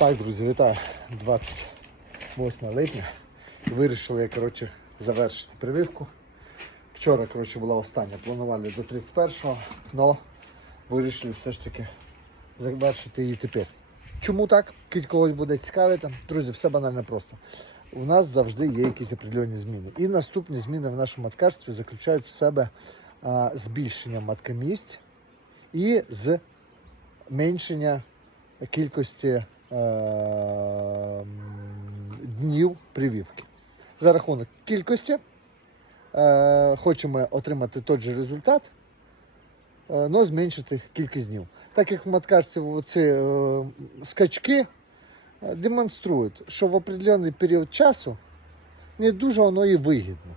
Так, друзі, вітаю. 28 липня. Вирішили, коротше, завершити прививку. Вчора, коротше, була остання. Планували до 31-го, але вирішили все ж таки завершити її тепер. Чому так? Кить когось буде цікавити. Друзі, все банально просто. У нас завжди є якісь определенні зміни. І наступні зміни в нашому маткарстві заключають в себе а, збільшення маткомісць і зменшення кількості днів прививки. За рахунок кількості е, хочемо отримати той же результат, але зменшити кількість днів. Так як в маткарстві ці е, скачки е, демонструють, що в определенний період часу не дуже воно і вигідно.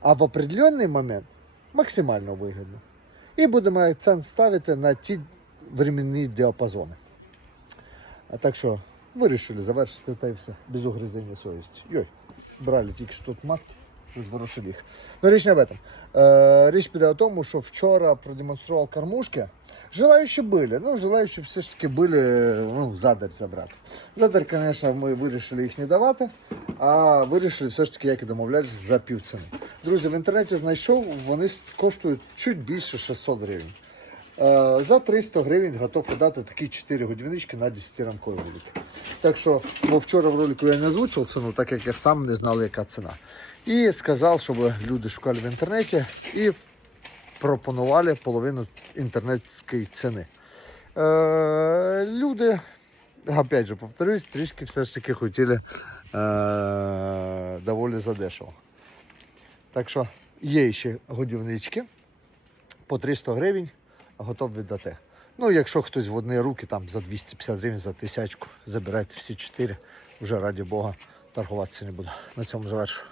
А в определенний момент максимально вигідно. І будемо акцент ставити на ті временні діапазони. А так що вирішили завершити та й все, без угризення совісті. Йой, брали тільки що тут матки, розворушили їх. Ну, річ не в этом. Е, річ піде о тому, що вчора продемонстрував кормушки. Желаючі були, ну, желаючі все ж таки були ну, задар забрати. Задар, звісно, ми вирішили їх не давати, а вирішили все ж таки, як і домовлятися, за півціни. Друзі, в інтернеті знайшов, вони коштують чуть більше 600 гривень. Е, За 300 гривень готов видати такі 4 годівнички на 10 рамкові великі. Так що, бо вчора в ролику я не озвучив ціну, так як я сам не знав, яка ціна. І сказав, щоб люди шукали в інтернеті і пропонували половину інтернетської ціни. Е, люди, опять же, повторюсь, трішки все ж таки хотіли е, доволі задешево. Так що є ще годівнички по 300 гривень готов віддати. Ну, якщо хтось в одні руки там за 250 гривень, за тисячку, забирайте всі чотири, вже раді Бога, торгуватися не буду. На цьому завершу.